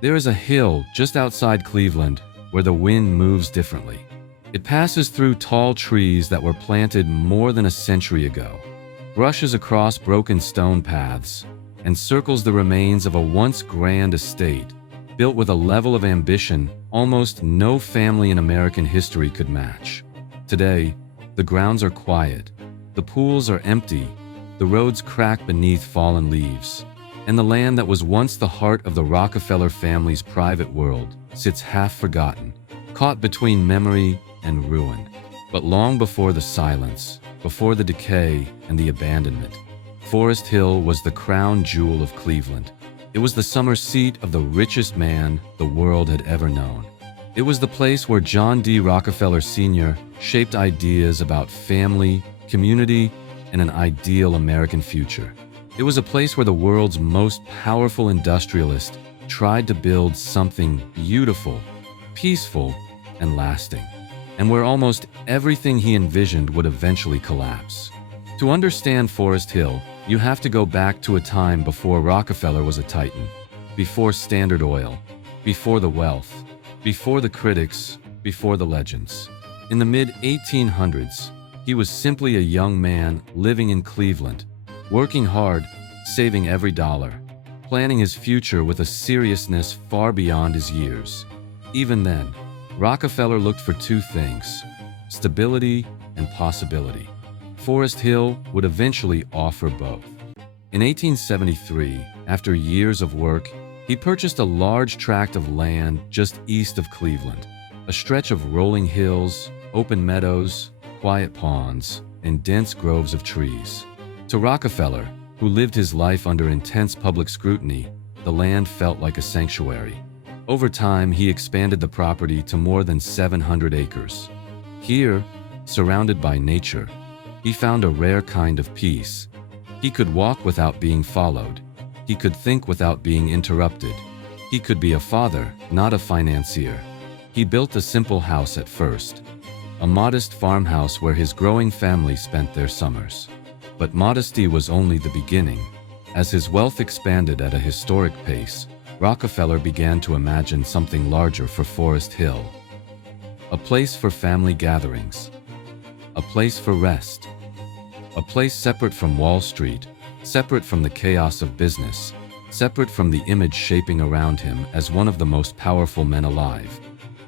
There is a hill just outside Cleveland where the wind moves differently. It passes through tall trees that were planted more than a century ago, brushes across broken stone paths, and circles the remains of a once grand estate built with a level of ambition almost no family in American history could match. Today, the grounds are quiet, the pools are empty, the roads crack beneath fallen leaves, and the land that was once the heart of the Rockefeller family's private world sits half forgotten, caught between memory and ruin. But long before the silence, before the decay and the abandonment, Forest Hill was the crown jewel of Cleveland. It was the summer seat of the richest man the world had ever known. It was the place where John D. Rockefeller Sr. shaped ideas about family, community, and an ideal American future. It was a place where the world's most powerful industrialist tried to build something beautiful, peaceful, and lasting, and where almost everything he envisioned would eventually collapse. To understand Forest Hill, you have to go back to a time before Rockefeller was a titan, before Standard Oil, before the wealth, before the critics, before the legends. In the mid-1800s, he was simply a young man living in Cleveland, working hard, saving every dollar, planning his future with a seriousness far beyond his years. Even then, Rockefeller looked for two things: stability and possibility. Forest Hill would eventually offer both. In 1873, after years of work, he purchased a large tract of land just east of Cleveland, a stretch of rolling hills, open meadows, quiet ponds, and dense groves of trees. To Rockefeller, who lived his life under intense public scrutiny, the land felt like a sanctuary. Over time, he expanded the property to more than 700 acres. Here, surrounded by nature, he found a rare kind of peace. He could walk without being followed. He could think without being interrupted. He could be a father, not a financier. He built a simple house at first, a modest farmhouse where his growing family spent their summers. But modesty was only the beginning. As his wealth expanded at a historic pace, Rockefeller began to imagine something larger for Forest Hill. A place for family gatherings. A place for rest. A place separate from Wall Street, separate from the chaos of business, separate from the image shaping around him as one of the most powerful men alive.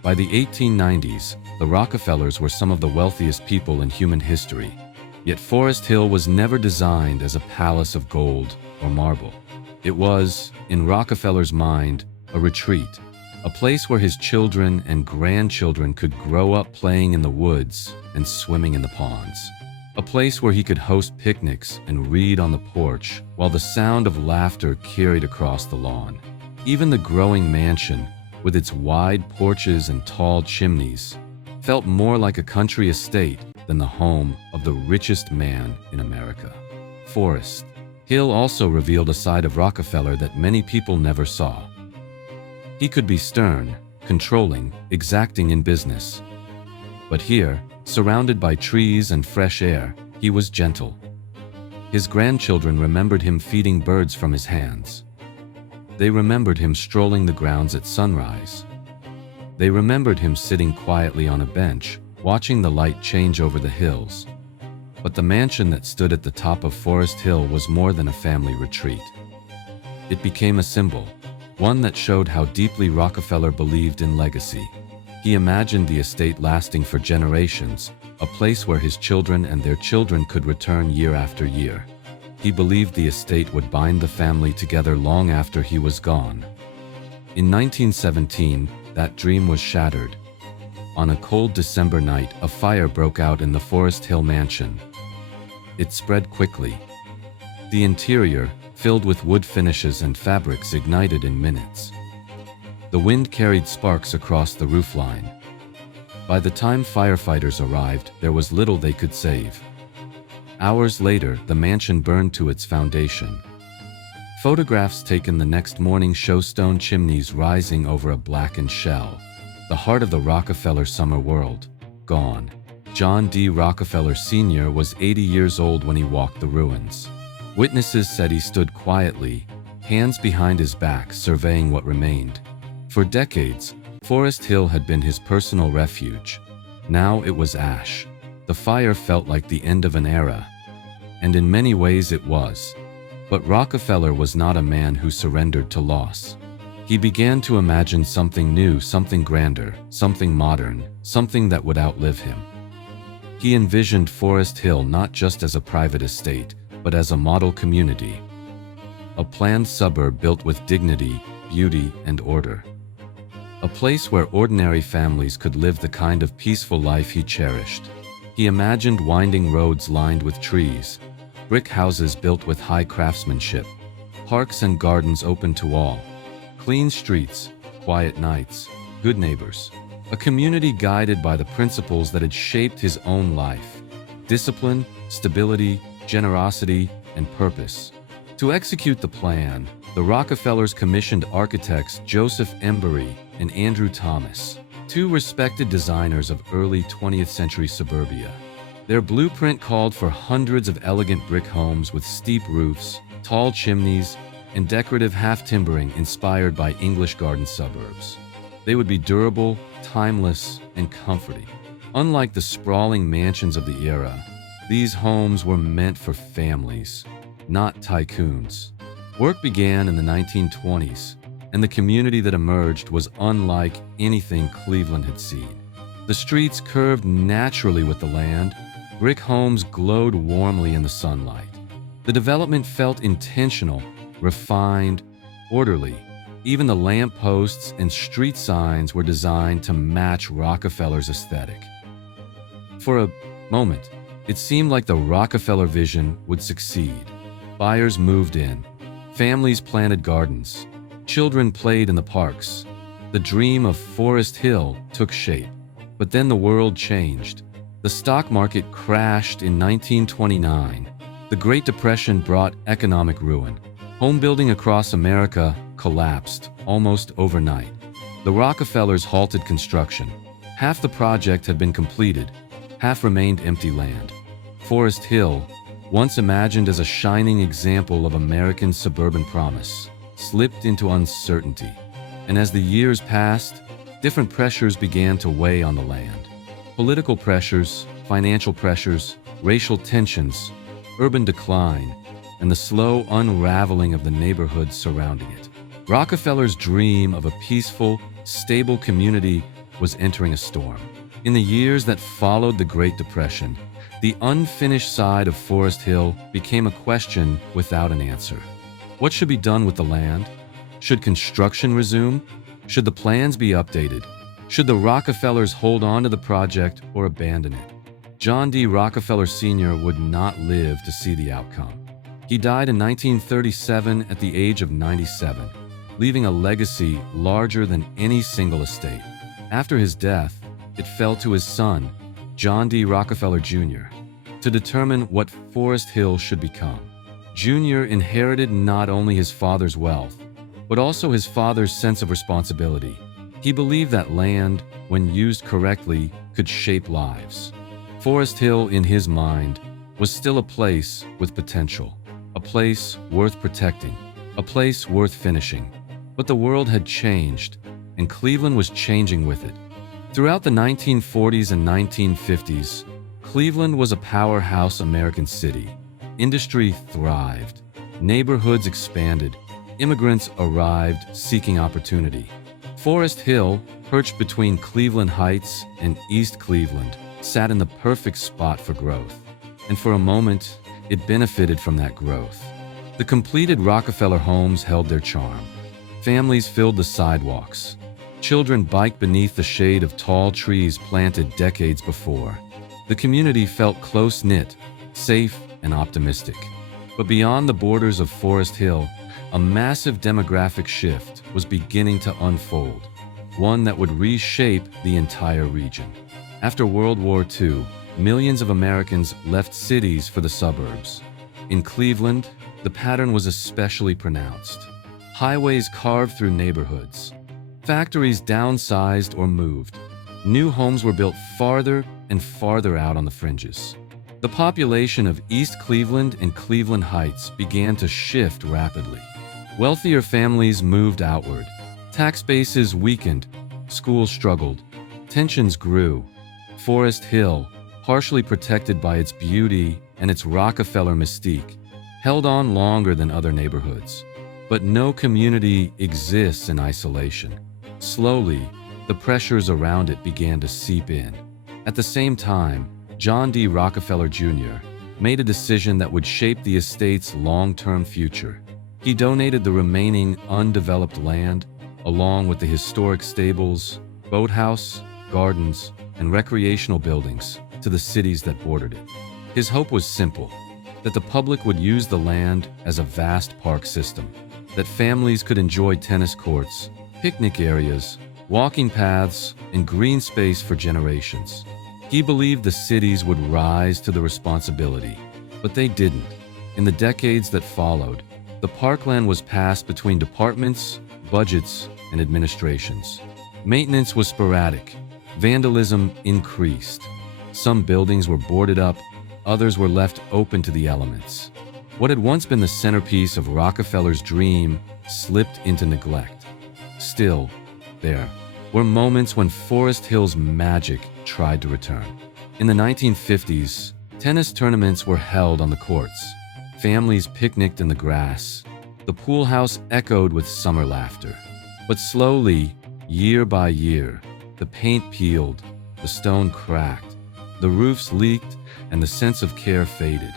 By the 1890s, the Rockefellers were some of the wealthiest people in human history. Yet Forest Hill was never designed as a palace of gold or marble. It was, in Rockefeller's mind, a retreat, a place where his children and grandchildren could grow up playing in the woods and swimming in the ponds. A place where he could host picnics and read on the porch while the sound of laughter carried across the lawn. Even the growing mansion, with its wide porches and tall chimneys, felt more like a country estate than the home of the richest man in America. Forest Hill also revealed a side of Rockefeller that many people never saw. He could be stern, controlling, exacting in business. But here, surrounded by trees and fresh air, he was gentle. His grandchildren remembered him feeding birds from his hands. They remembered him strolling the grounds at sunrise. They remembered him sitting quietly on a bench, watching the light change over the hills. But the mansion that stood at the top of Forest Hill was more than a family retreat. It became a symbol, one that showed how deeply Rockefeller believed in legacy. He imagined the estate lasting for generations, a place where his children and their children could return year after year. He believed the estate would bind the family together long after he was gone. In 1917, that dream was shattered. On a cold December night, a fire broke out in the Forest Hill mansion. It spread quickly. The interior, filled with wood finishes and fabrics, ignited in minutes. The wind carried sparks across the roofline. By the time firefighters arrived, there was little they could save. Hours later, the mansion burned to its foundation. Photographs taken the next morning show stone chimneys rising over a blackened shell. The heart of the Rockefeller summer world, gone. John D. Rockefeller Sr. was 80 years old when he walked the ruins. Witnesses said he stood quietly, hands behind his back, surveying what remained. For decades, Forest Hill had been his personal refuge. Now it was ash. The fire felt like the end of an era, and in many ways it was. But Rockefeller was not a man who surrendered to loss. He began to imagine something new, something grander, something modern, something that would outlive him. He envisioned Forest Hill not just as a private estate, but as a model community. A planned suburb built with dignity, beauty, and order. A place where ordinary families could live the kind of peaceful life he cherished. He imagined winding roads lined with trees, brick houses built with high craftsmanship, parks and gardens open to all, clean streets, quiet nights, good neighbors. A community guided by the principles that had shaped his own life: discipline, stability, generosity, and purpose. To execute the plan, the Rockefellers commissioned architects Joseph Embury and Andrew Thomas, two respected designers of early 20th century suburbia. Their blueprint called for hundreds of elegant brick homes with steep roofs, tall chimneys, and decorative half-timbering inspired by English garden suburbs. They would be durable, timeless, and comforting. Unlike the sprawling mansions of the era, these homes were meant for families, not tycoons. Work began in the 1920s, and the community that emerged was unlike anything Cleveland had seen. The streets curved naturally with the land, brick homes glowed warmly in the sunlight. The development felt intentional, refined, orderly. Even the lampposts and street signs were designed to match Rockefeller's aesthetic. For a moment, it seemed like the Rockefeller vision would succeed. Buyers moved in, families planted gardens, children played in the parks. The dream of Forest Hill took shape. But then the world changed. The stock market crashed in 1929. The Great Depression brought economic ruin. Home building across America collapsed almost overnight. The Rockefellers halted construction. Half the project had been completed, half remained empty land. Forest Hill, once imagined as a shining example of American suburban promise, slipped into uncertainty. And as the years passed, different pressures began to weigh on the land. Political pressures, financial pressures, racial tensions, urban decline, and the slow unraveling of the neighborhoods surrounding it. Rockefeller's dream of a peaceful, stable community was entering a storm. In the years that followed the Great Depression, the unfinished side of Forest Hill became a question without an answer. What should be done with the land? Should construction resume? Should the plans be updated? Should the Rockefellers hold on to the project or abandon it? John D. Rockefeller Sr. would not live to see the outcome. He died in 1937 at the age of 97, leaving a legacy larger than any single estate. After his death, it fell to his son, John D. Rockefeller Jr., to determine what Forest Hill should become. Jr. inherited not only his father's wealth, but also his father's sense of responsibility. He believed that land, when used correctly, could shape lives. Forest Hill, in his mind, was still a place with potential, a place worth protecting, a place worth finishing. But the world had changed, and Cleveland was changing with it. Throughout the 1940s and 1950s, Cleveland was a powerhouse American city. Industry thrived, neighborhoods expanded, immigrants arrived seeking opportunity. Forest Hill, perched between Cleveland Heights and East Cleveland, sat in the perfect spot for growth. And for a moment, it benefited from that growth. The completed Rockefeller homes held their charm. Families filled the sidewalks. Children biked beneath the shade of tall trees planted decades before. The community felt close-knit, safe, and optimistic. But beyond the borders of Forest Hill, a massive demographic shift was beginning to unfold, one that would reshape the entire region. After World War II, millions of Americans left cities for the suburbs. In Cleveland, the pattern was especially pronounced. Highways carved through neighborhoods. Factories downsized or moved. New homes were built farther and farther out on the fringes. The population of East Cleveland and Cleveland Heights began to shift rapidly. Wealthier families moved outward. Tax bases weakened, schools struggled, tensions grew. Forest Hill, partially protected by its beauty and its Rockefeller mystique, held on longer than other neighborhoods. But no community exists in isolation. Slowly, the pressures around it began to seep in. At the same time, John D. Rockefeller Jr. made a decision that would shape the estate's long-term future. He donated the remaining undeveloped land, along with the historic stables, boathouse, gardens, and recreational buildings, to the cities that bordered it. His hope was simple: that the public would use the land as a vast park system, that families could enjoy tennis courts, picnic areas, walking paths, and green space for generations. He believed the cities would rise to the responsibility, but they didn't. In the decades that followed, the parkland was passed between departments, budgets, and administrations. Maintenance was sporadic. Vandalism increased. Some buildings were boarded up, others were left open to the elements. What had once been the centerpiece of Rockefeller's dream slipped into neglect. Still, there were moments when Forest Hill's magic tried to return. In the 1950s, tennis tournaments were held on the courts. Families picnicked in the grass. The pool house echoed with summer laughter. But slowly, year by year, the paint peeled, the stone cracked, the roofs leaked, and the sense of care faded.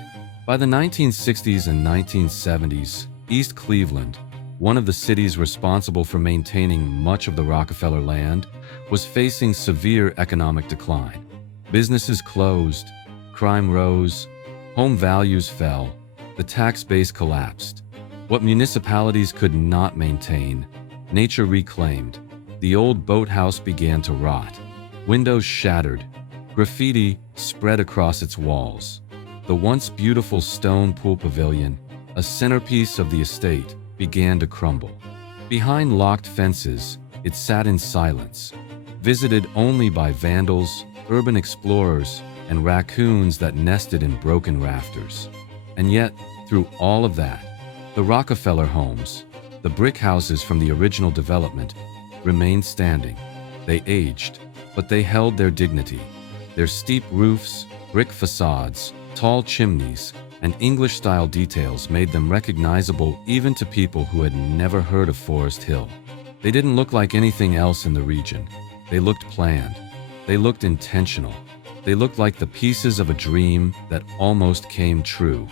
By the 1960s and 1970s, East Cleveland, one of the cities responsible for maintaining much of the Rockefeller land, was facing severe economic decline. Businesses closed, crime rose, home values fell, the tax base collapsed. What municipalities could not maintain, nature reclaimed. The old boathouse began to rot. Windows shattered. Graffiti spread across its walls. The once beautiful stone pool pavilion, a centerpiece of the estate, began to crumble. Behind locked fences, it sat in silence, visited only by vandals, urban explorers, and raccoons that nested in broken rafters. And yet, through all of that, the Rockefeller homes, the brick houses from the original development, remained standing. They aged, but they held their dignity. Their steep roofs, brick facades, tall chimneys, and English-style details made them recognizable even to people who had never heard of Forest Hill. They didn't look like anything else in the region. They looked planned. They looked intentional. They looked like the pieces of a dream that almost came true.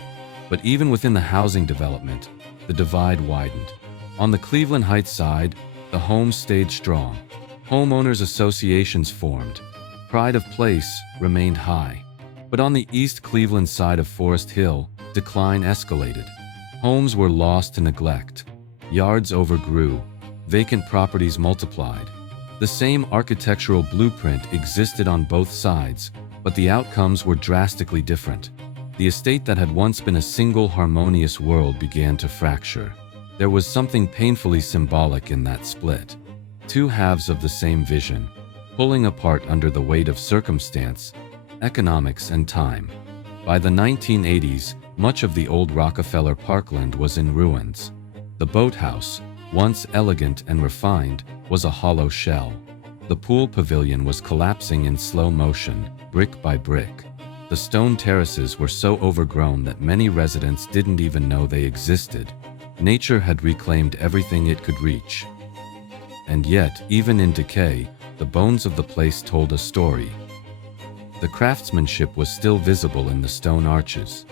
But even within the housing development, the divide widened. On the Cleveland Heights side, the homes stayed strong. Homeowners associations formed. Pride of place remained high. But on the East Cleveland side of Forest Hill, decline escalated. Homes were lost to neglect. Yards overgrew. Vacant properties multiplied. The same architectural blueprint existed on both sides, but the outcomes were drastically different. The estate that had once been a single harmonious world began to fracture. There was something painfully symbolic in that split. Two halves of the same vision, pulling apart under the weight of circumstance, economics, and time. By the 1980s, much of the old Rockefeller parkland was in ruins. The boathouse, once elegant and refined, was a hollow shell. The pool pavilion was collapsing in slow motion, brick by brick. The stone terraces were so overgrown that many residents didn't even know they existed. Nature had reclaimed everything it could reach. And yet, even in decay, the bones of the place told a story. The craftsmanship was still visible in the stone arches.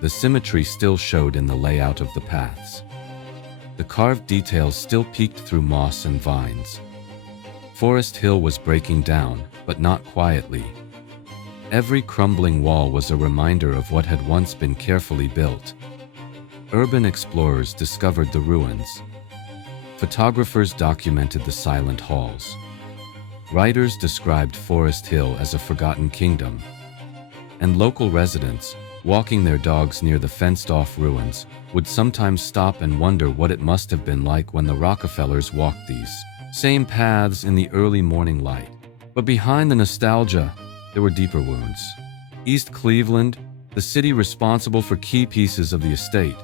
The symmetry still showed in the layout of the paths. The carved details still peeked through moss and vines. Forest Hill was breaking down, but not quietly. Every crumbling wall was a reminder of what had once been carefully built. Urban explorers discovered the ruins. Photographers documented the silent halls. Writers described Forest Hill as a forgotten kingdom. And local residents, walking their dogs near the fenced-off ruins, would sometimes stop and wonder what it must have been like when the Rockefellers walked these same paths in the early morning light. But behind the nostalgia, there were deeper wounds. East Cleveland, the city responsible for key pieces of the estate,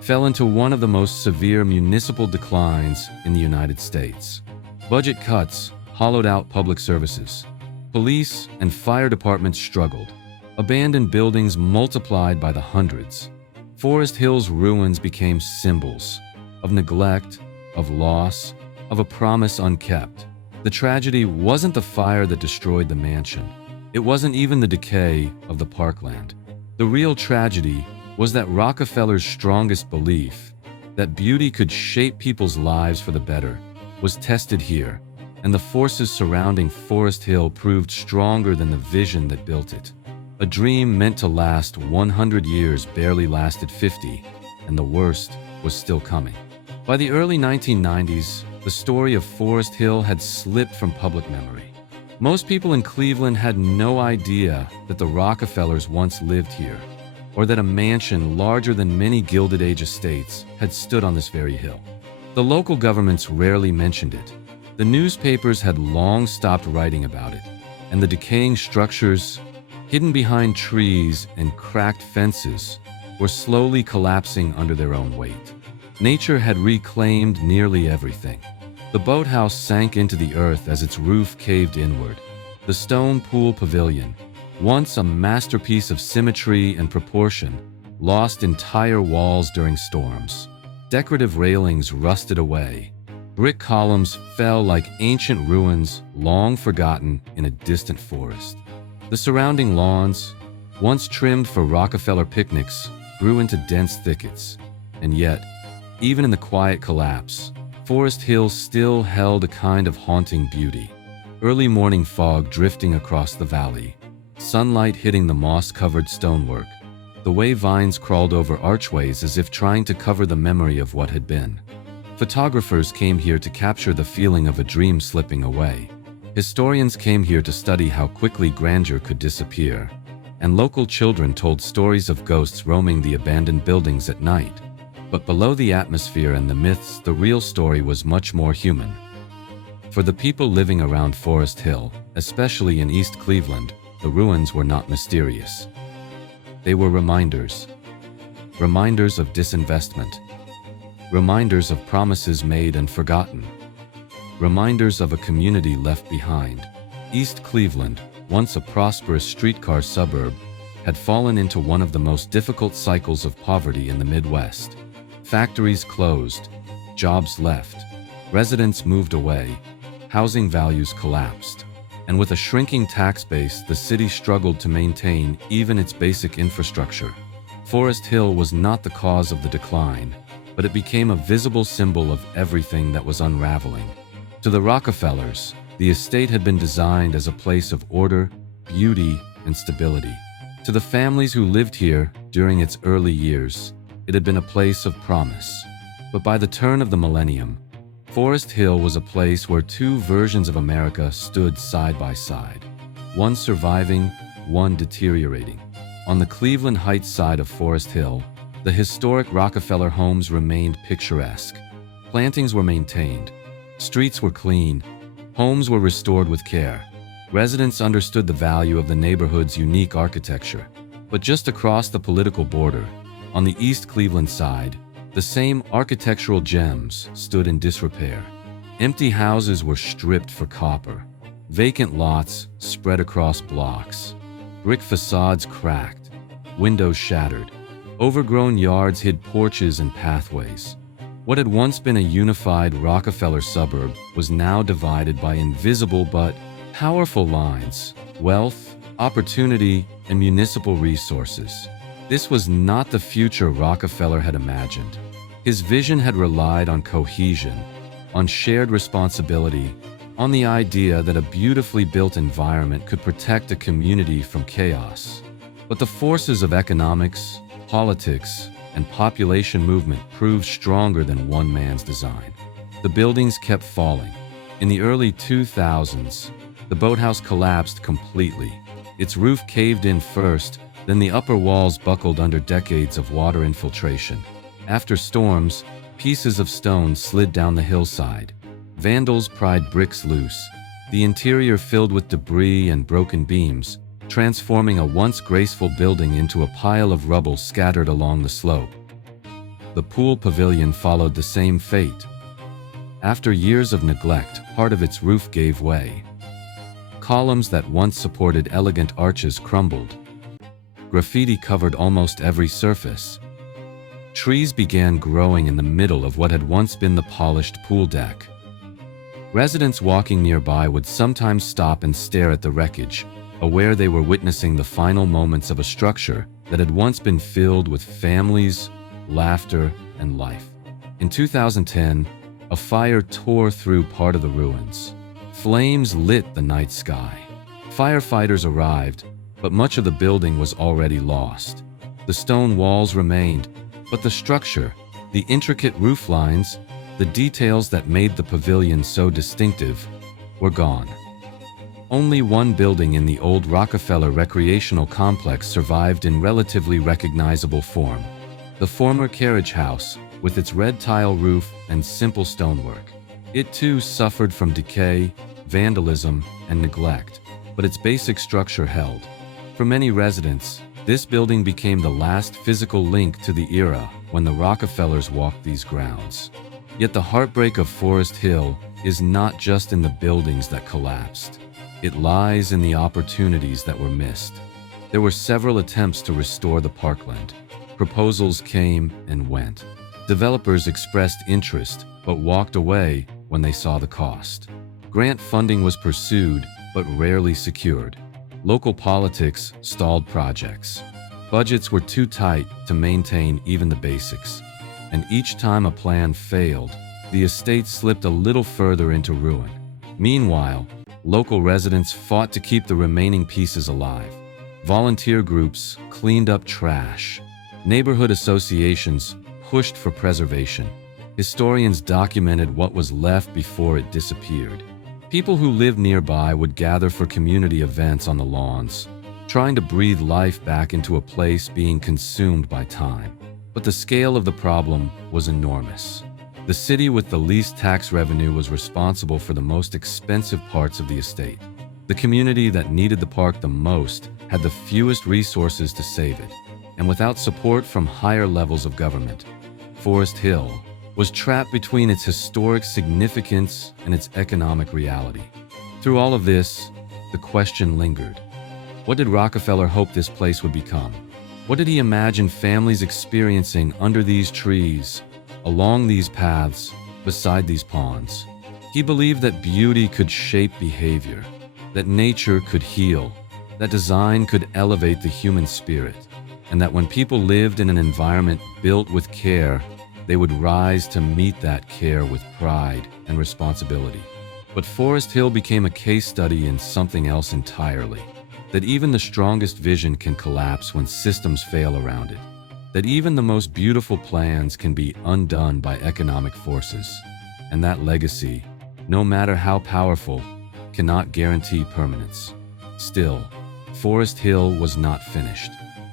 fell into one of the most severe municipal declines in the United States. Budget cuts hollowed out public services. Police and fire departments struggled. Abandoned buildings multiplied by the hundreds. Forest Hill's ruins became symbols of neglect, of loss, of a promise unkept. The tragedy wasn't the fire that destroyed the mansion. It wasn't even the decay of the parkland. The real tragedy was that Rockefeller's strongest belief, that beauty could shape people's lives for the better, was tested here, and the forces surrounding Forest Hill proved stronger than the vision that built it. A dream meant to last 100 years barely lasted 50, and the worst was still coming. By the early 1990s, the story of Forest Hill had slipped from public memory. Most people in Cleveland had no idea that the Rockefellers once lived here, or that a mansion larger than many Gilded Age estates had stood on this very hill. The local governments rarely mentioned it. The newspapers had long stopped writing about it, and the decaying structures, hidden behind trees and cracked fences, were slowly collapsing under their own weight. Nature had reclaimed nearly everything. The boathouse sank into the earth as its roof caved inward. The stone pool pavilion, once a masterpiece of symmetry and proportion, lost entire walls during storms. Decorative railings rusted away. Brick columns fell like ancient ruins long forgotten in a distant forest. The surrounding lawns, once trimmed for Rockefeller picnics, grew into dense thickets. And yet, even in the quiet collapse, Forest Hill still held a kind of haunting beauty. Early morning fog drifting across the valley, sunlight hitting the moss-covered stonework, the way vines crawled over archways as if trying to cover the memory of what had been. Photographers came here to capture the feeling of a dream slipping away. Historians came here to study how quickly grandeur could disappear, and local children told stories of ghosts roaming the abandoned buildings at night. But below the atmosphere and the myths, the real story was much more human. For the people living around Forest Hill, especially in East Cleveland, the ruins were not mysterious. They were reminders. Reminders of disinvestment. Reminders of promises made and forgotten. Reminders of a community left behind. East Cleveland, once a prosperous streetcar suburb, had fallen into one of the most difficult cycles of poverty in the Midwest. Factories closed, jobs left, residents moved away, housing values collapsed, and with a shrinking tax base, the city struggled to maintain even its basic infrastructure. Forest Hill was not the cause of the decline, but it became a visible symbol of everything that was unraveling. To the Rockefellers, the estate had been designed as a place of order, beauty, and stability. To the families who lived here during its early years, it had been a place of promise. But by the turn of the millennium, Forest Hill was a place where two versions of America stood side by side, one surviving, one deteriorating. On the Cleveland Heights side of Forest Hill, the historic Rockefeller homes remained picturesque. Plantings were maintained, streets were clean, homes were restored with care. Residents understood the value of the neighborhood's unique architecture. But just across the political border, on the East Cleveland side, the same architectural gems stood in disrepair. Empty houses were stripped for copper. Vacant lots spread across blocks. Brick facades cracked. Windows shattered. Overgrown yards hid porches and pathways. What had once been a unified Rockefeller suburb was now divided by invisible but powerful lines: wealth, opportunity, and municipal resources. This was not the future Rockefeller had imagined. His vision had relied on cohesion, on shared responsibility, on the idea that a beautifully built environment could protect a community from chaos. But the forces of economics, politics, and population movement proved stronger than one man's design. The buildings kept falling. In the early 2000s, the boathouse collapsed completely. Its roof caved in first, then the upper walls buckled under decades of water infiltration. After storms, pieces of stone slid down the hillside. Vandals pried bricks loose, the interior filled with debris and broken beams, transforming a once graceful building into a pile of rubble scattered along the slope. The pool pavilion followed the same fate. After years of neglect, part of its roof gave way. Columns that once supported elegant arches crumbled. Graffiti covered almost every surface. Trees began growing in the middle of what had once been the polished pool deck. Residents walking nearby would sometimes stop and stare at the wreckage, aware they were witnessing the final moments of a structure that had once been filled with families, laughter, and life. In 2010, a fire tore through part of the ruins. Flames lit the night sky. Firefighters arrived, but much of the building was already lost. The stone walls remained, but the structure, the intricate roof lines, the details that made the pavilion so distinctive, were gone. Only one building in the old Rockefeller recreational complex survived in relatively recognizable form: the former carriage house, with its red tile roof and simple stonework. It too suffered from decay, vandalism, and neglect, but its basic structure held. For many residents, this building became the last physical link to the era when the Rockefellers walked these grounds. Yet the heartbreak of Forest Hill is not just in the buildings that collapsed. It lies in the opportunities that were missed. There were several attempts to restore the parkland. Proposals came and went. Developers expressed interest, but walked away when they saw the cost. Grant funding was pursued, but rarely secured. Local politics stalled projects. Budgets were too tight to maintain even the basics. And each time a plan failed, the estate slipped a little further into ruin. Meanwhile, local residents fought to keep the remaining pieces alive. Volunteer groups cleaned up trash. Neighborhood associations pushed for preservation. Historians documented what was left before it disappeared. People who lived nearby would gather for community events on the lawns, trying to breathe life back into a place being consumed by time. But the scale of the problem was enormous. The city with the least tax revenue was responsible for the most expensive parts of the estate. The community that needed the park the most had the fewest resources to save it. And without support from higher levels of government, Forest Hill was trapped between its historic significance and its economic reality. Through all of this, the question lingered. What did Rockefeller hope this place would become? What did he imagine families experiencing under these trees, along these paths, beside these ponds? He believed that beauty could shape behavior, that nature could heal, that design could elevate the human spirit, and that when people lived in an environment built with care, they would rise to meet that care with pride and responsibility. But Forest Hill became a case study in something else entirely. That even the strongest vision can collapse when systems fail around it. That even the most beautiful plans can be undone by economic forces. And that legacy, no matter how powerful, cannot guarantee permanence. Still, Forest Hill was not finished.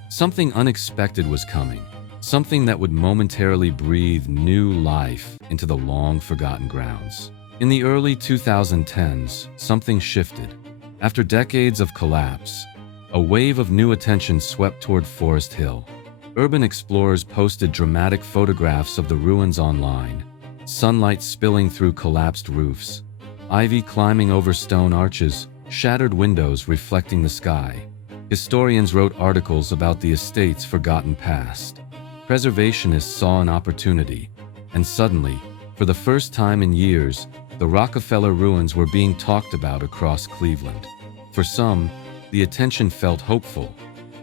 Something unexpected was coming. Something that would momentarily breathe new life into the long-forgotten grounds. In the early 2010s, something shifted. After decades of collapse, a wave of new attention swept toward Forest Hill. Urban explorers posted dramatic photographs of the ruins online, sunlight spilling through collapsed roofs, ivy climbing over stone arches, shattered windows reflecting the sky. Historians wrote articles about the estate's forgotten past. Preservationists saw an opportunity, and suddenly, for the first time in years, the Rockefeller ruins were being talked about across Cleveland. For some, the attention felt hopeful.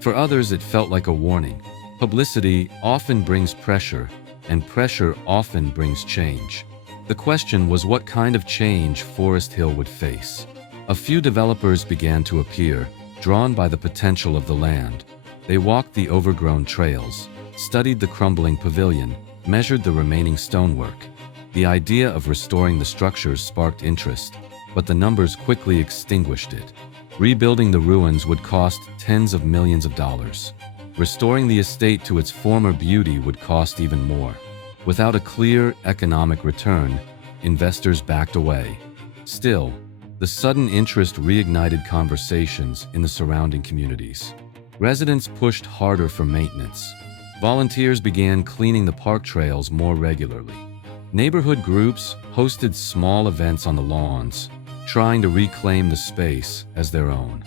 For others, it felt like a warning. Publicity often brings pressure, and pressure often brings change. The question was what kind of change Forest Hill would face. A few developers began to appear, drawn by the potential of the land. They walked the overgrown trails, studied the crumbling pavilion, measured the remaining stonework. The idea of restoring the structures sparked interest, but the numbers quickly extinguished it. Rebuilding the ruins would cost tens of millions of dollars. Restoring the estate to its former beauty would cost even more. Without a clear economic return, investors backed away. Still, the sudden interest reignited conversations in the surrounding communities. Residents pushed harder for maintenance. Volunteers began cleaning the park trails more regularly. Neighborhood groups hosted small events on the lawns, trying to reclaim the space as their own.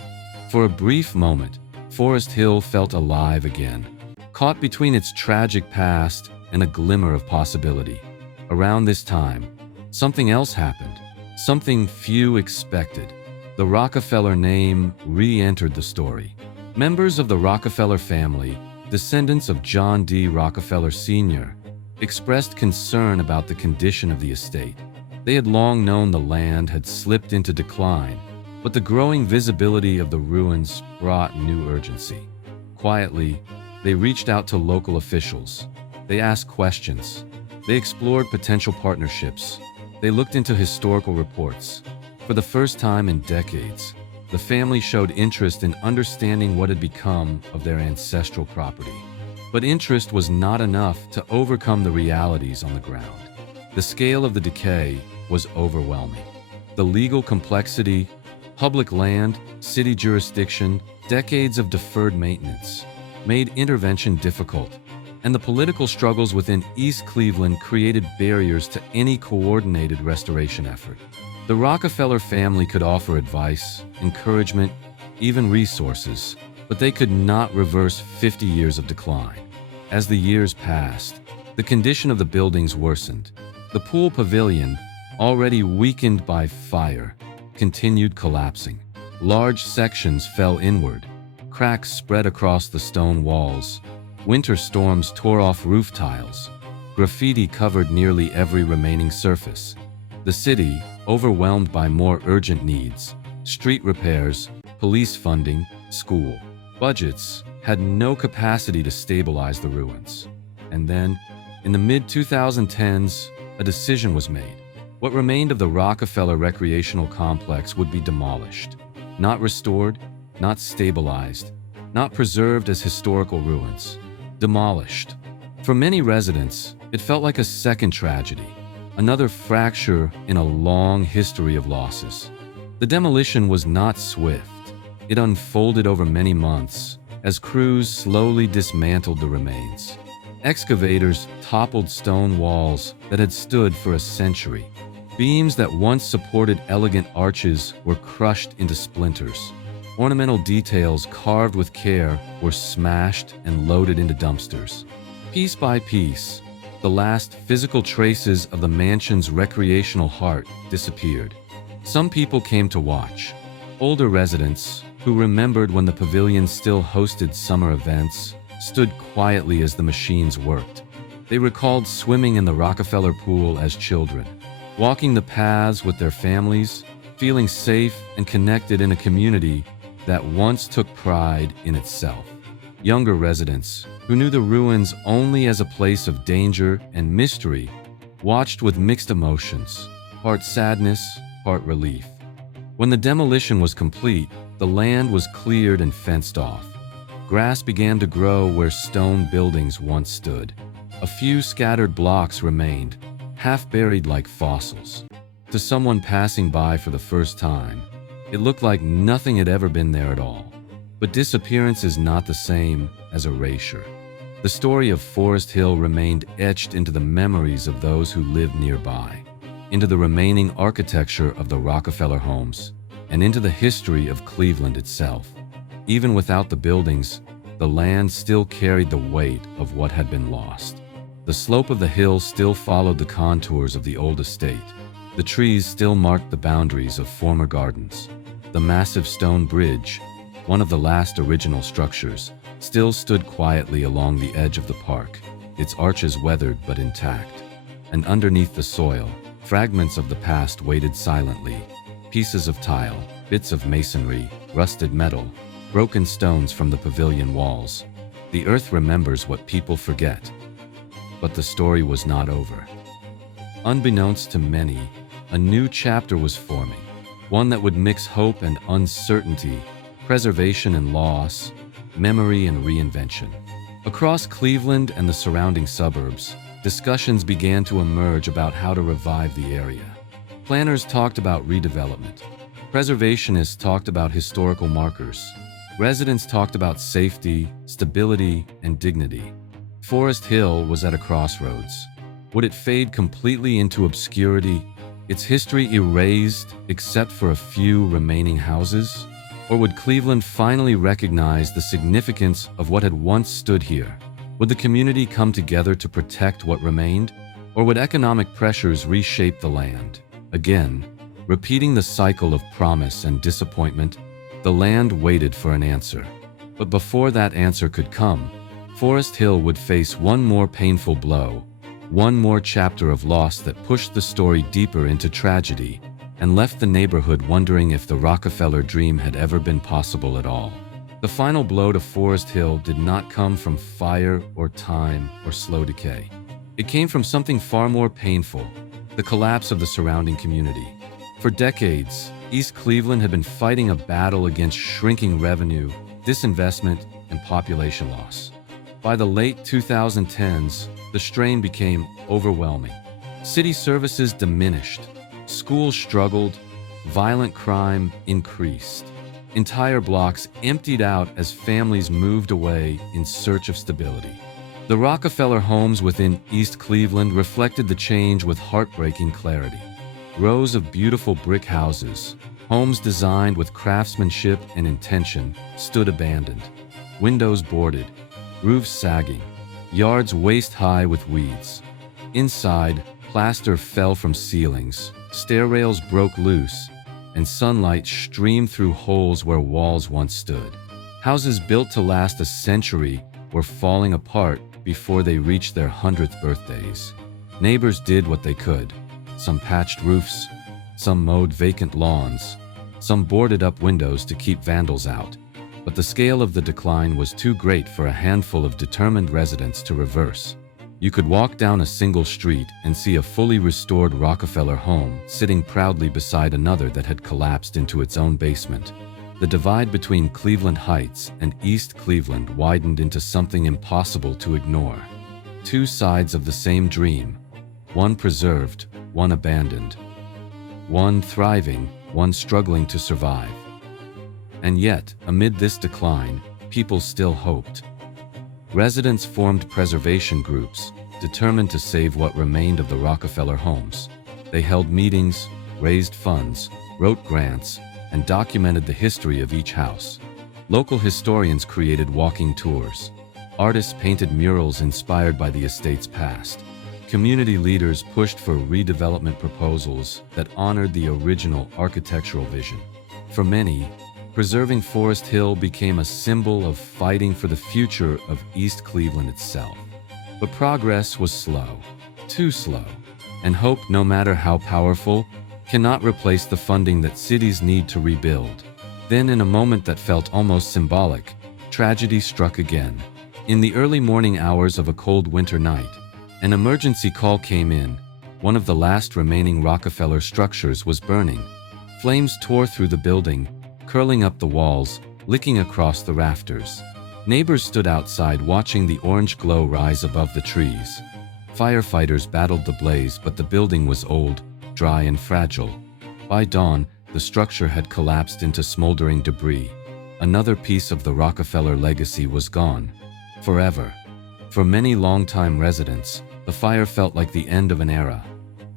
For a brief moment, Forest Hill felt alive again, caught between its tragic past and a glimmer of possibility. Around this time, something else happened, something few expected. The Rockefeller name re-entered the story. Members of the Rockefeller family, descendants of John D. Rockefeller Sr., expressed concern about the condition of the estate. They had long known the land had slipped into decline, but the growing visibility of the ruins brought new urgency. Quietly, they reached out to local officials. They asked questions. They explored potential partnerships. They looked into historical reports. For the first time in decades, the family showed interest in understanding what had become of their ancestral property. But interest was not enough to overcome the realities on the ground. The scale of the decay was overwhelming. The legal complexity, public land, city jurisdiction, decades of deferred maintenance made intervention difficult, and the political struggles within East Cleveland created barriers to any coordinated restoration effort. The Rockefeller family could offer advice, encouragement, even resources, but they could not reverse 50 years of decline. As the years passed, the condition of the buildings worsened. The pool pavilion, already weakened by fire, continued collapsing. Large sections fell inward. Cracks spread across the stone walls. Winter storms tore off roof tiles. Graffiti covered nearly every remaining surface. The city, overwhelmed by more urgent needs, street repairs, police funding, school budgets, had no capacity to stabilize the ruins. And then, in the mid-2010s, a decision was made. What remained of the Rockefeller recreational complex would be demolished. Not restored, not stabilized, not preserved as historical ruins. Demolished. For many residents, it felt like a second tragedy, another fracture in a long history of losses. The demolition was not swift. It unfolded over many months as crews slowly dismantled the remains. Excavators toppled stone walls that had stood for a century. Beams that once supported elegant arches were crushed into splinters. Ornamental details carved with care were smashed and loaded into dumpsters. Piece by piece, the last physical traces of the mansion's recreational heart disappeared. Some people came to watch. Older residents, who remembered when the pavilion still hosted summer events, stood quietly as the machines worked. They recalled swimming in the Rockefeller pool as children, walking the paths with their families, feeling safe and connected in a community that once took pride in itself. Younger residents, who knew the ruins only as a place of danger and mystery, watched with mixed emotions, part sadness, part relief. When the demolition was complete, the land was cleared and fenced off. Grass began to grow where stone buildings once stood. A few scattered blocks remained, half buried like fossils. To someone passing by for the first time, it looked like nothing had ever been there at all. But disappearance is not the same as erasure. The story of Forest Hill remained etched into the memories of those who lived nearby, into the remaining architecture of the Rockefeller homes, and into the history of Cleveland itself. Even without the buildings, the land still carried the weight of what had been lost. The slope of the hill still followed the contours of the old estate. The trees still marked the boundaries of former gardens. The massive stone bridge, one of the last original structures, still stood quietly along the edge of the park, its arches weathered but intact. And underneath the soil, fragments of the past waited silently. Pieces of tile, bits of masonry, rusted metal, broken stones from the pavilion walls. The earth remembers what people forget. But the story was not over. Unbeknownst to many, a new chapter was forming, one that would mix hope and uncertainty, preservation and loss, memory and reinvention. Across Cleveland and the surrounding suburbs, discussions began to emerge about how to revive the area. Planners talked about redevelopment. Preservationists talked about historical markers. Residents talked about safety, stability, and dignity. Forest Hill was at a crossroads. Would it fade completely into obscurity, its history erased except for a few remaining houses? Or would Cleveland finally recognize the significance of what had once stood here? Would the community come together to protect what remained? Or would economic pressures reshape the land? Again, repeating the cycle of promise and disappointment, the land waited for an answer. But before that answer could come, Forest Hill would face one more painful blow, one more chapter of loss that pushed the story deeper into tragedy and left the neighborhood wondering if the Rockefeller dream had ever been possible at all. The final blow to Forest Hill did not come from fire or time or slow decay. It came from something far more painful, the collapse of the surrounding community. For decades, East Cleveland had been fighting a battle against shrinking revenue, disinvestment, and population loss. By the late 2010s, the strain became overwhelming. City services diminished, schools struggled, violent crime increased. Entire blocks emptied out as families moved away in search of stability. The Rockefeller homes within East Cleveland reflected the change with heartbreaking clarity. Rows of beautiful brick houses, homes designed with craftsmanship and intention, stood abandoned. Windows boarded, roofs sagging, yards waist-high with weeds. Inside, plaster fell from ceilings, stair rails broke loose, and sunlight streamed through holes where walls once stood. Houses built to last a century were falling apart before they reached their 100th birthdays. Neighbors did what they could. Some patched roofs, some mowed vacant lawns, some boarded up windows to keep vandals out. But the scale of the decline was too great for a handful of determined residents to reverse. You could walk down a single street and see a fully restored Rockefeller home sitting proudly beside another that had collapsed into its own basement. The divide between Cleveland Heights and East Cleveland widened into something impossible to ignore. Two sides of the same dream, one preserved, one abandoned. One thriving, one struggling to survive. And yet, amid this decline, people still hoped. Residents formed preservation groups, determined to save what remained of the Rockefeller homes. They held meetings, raised funds, wrote grants, and documented the history of each house. Local historians created walking tours. Artists painted murals inspired by the estate's past. Community leaders pushed for redevelopment proposals that honored the original architectural vision. For many, preserving Forest Hill became a symbol of fighting for the future of East Cleveland itself. But progress was slow, too slow, and hope, no matter how powerful, cannot replace the funding that cities need to rebuild. Then, in a moment that felt almost symbolic, tragedy struck again. In the early morning hours of a cold winter night, an emergency call came in. One of the last remaining Rockefeller structures was burning. Flames tore through the building, curling up the walls, licking across the rafters. Neighbors stood outside watching the orange glow rise above the trees. Firefighters battled the blaze, but the building was old, dry, and fragile. By dawn, the structure had collapsed into smoldering debris. Another piece of the Rockefeller legacy was gone. Forever. For many longtime residents, the fire felt like the end of an era.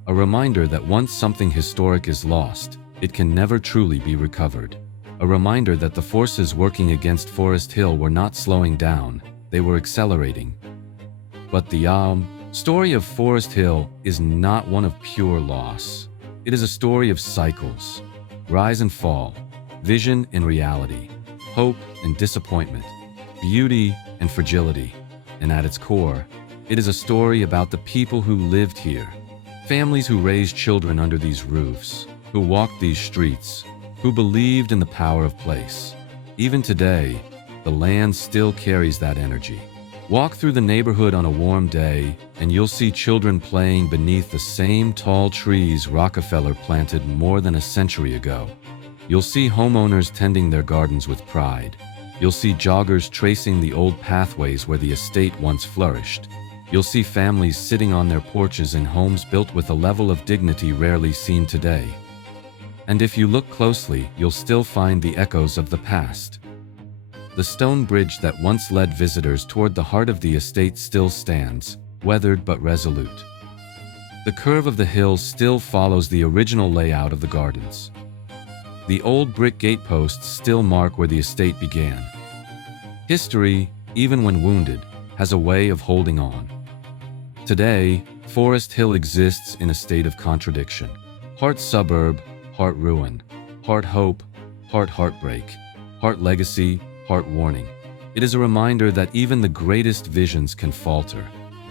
A reminder that once something historic is lost, it can never truly be recovered. A reminder that the forces working against Forest Hill were not slowing down, they were accelerating. But the story of Forest Hill is not one of pure loss. It is a story of cycles, rise and fall, vision and reality, hope and disappointment, beauty and fragility. And at its core, it is a story about the people who lived here, families who raised children under these roofs, who walked these streets, who believed in the power of place. Even today, the land still carries that energy. Walk through the neighborhood on a warm day, and you'll see children playing beneath the same tall trees Rockefeller planted more than a century ago. You'll see homeowners tending their gardens with pride. You'll see joggers tracing the old pathways where the estate once flourished. You'll see families sitting on their porches in homes built with a level of dignity rarely seen today. And if you look closely, you'll still find the echoes of the past. The stone bridge that once led visitors toward the heart of the estate still stands, weathered but resolute. The curve of the hill still follows the original layout of the gardens. The old brick gateposts still mark where the estate began. History, even when wounded, has a way of holding on. Today, Forest Hill exists in a state of contradiction. Part suburb, part ruin. Part hope, part heartbreak. Part legacy, part warning. It is a reminder that even the greatest visions can falter,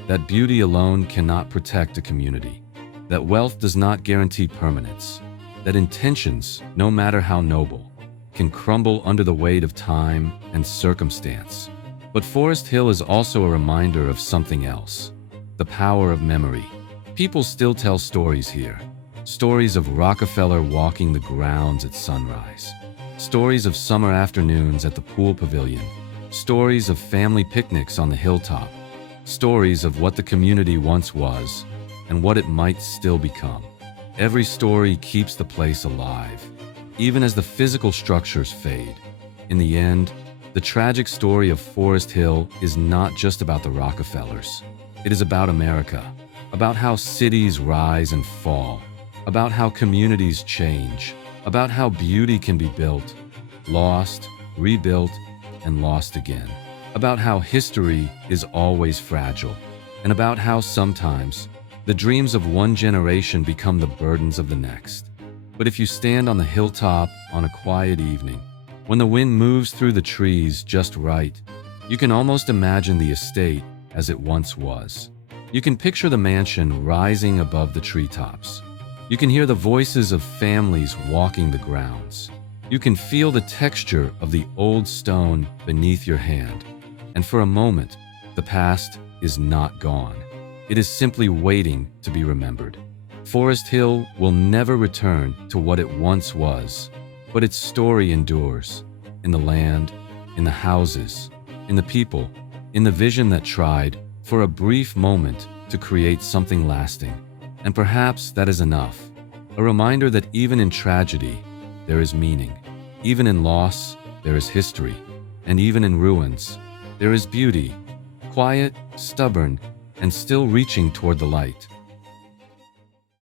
that beauty alone cannot protect a community, that wealth does not guarantee permanence, that intentions, no matter how noble, can crumble under the weight of time and circumstance. But Forest Hill is also a reminder of something else, the power of memory. People still tell stories here, stories of Rockefeller walking the grounds at sunrise, stories of summer afternoons at the pool pavilion, stories of family picnics on the hilltop, stories of what the community once was and what it might still become. Every story keeps the place alive, even as the physical structures fade. In the end, the tragic story of Forest Hill is not just about the Rockefellers. It is about America, about how cities rise and fall, about how communities change, about how beauty can be built, lost, rebuilt, and lost again, about how history is always fragile, and about how sometimes the dreams of one generation become the burdens of the next. But if you stand on the hilltop on a quiet evening, when the wind moves through the trees just right, you can almost imagine the estate as it once was. You can picture the mansion rising above the treetops. You can hear the voices of families walking the grounds. You can feel the texture of the old stone beneath your hand. And for a moment, the past is not gone. It is simply waiting to be remembered. Forest Hill will never return to what it once was, but its story endures in the land, in the houses, in the people, in the vision that tried, for a brief moment, to create something lasting. And perhaps that is enough. A reminder that even in tragedy, there is meaning. Even in loss, there is history. And even in ruins, there is beauty, quiet, stubborn, and still reaching toward the light.